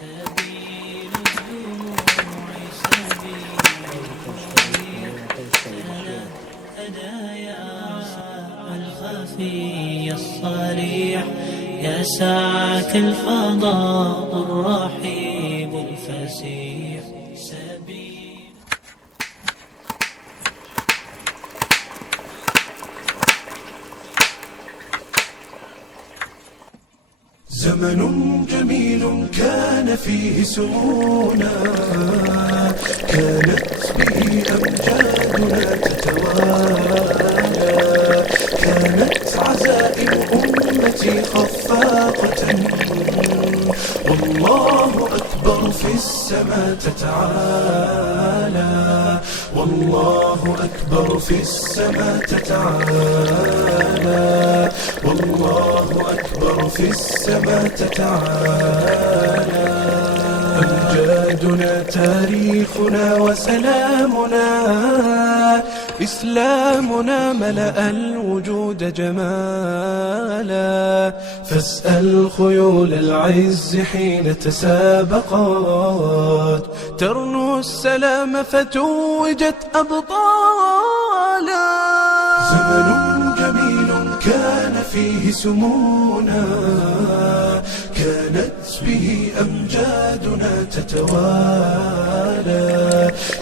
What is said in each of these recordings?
سبيل الدموع سبيل هدايا الخفي الصريح يا ساعة الفضاء الرحيب الفسيح سبيل. زمن جميل كان فيه سمونا، كانت به أمجادنا تتوالى، كانت عزائم أمتي خفاقة، والله أكبر في السماء تتعالى، والله أكبر في السماء تتعالى، والله أكبر في السماء تتعالى. أمجادنا تاريخنا وسلامنا، إسلامنا ملأ الوجود جمالا، فاسأل خيول العز حين تسابقت ترنو السلام فتوجت أبطالا. زمن جميل كان فيه سمونا، كانت به أمجادنا تتوالى،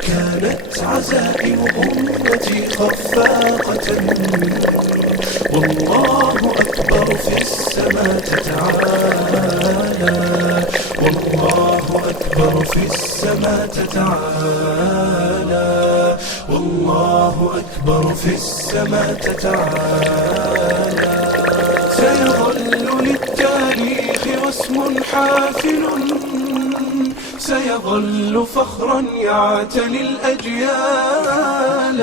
كانت عزائم أمتي خفاقة، والله أكبر في السماء تتعالى، والله أكبر في السماء تتعالى، والله أكبر في السماء تتعالى. سيظل للتاريخ واسم حافل، سيظل فخرا يعتلي الأجيال.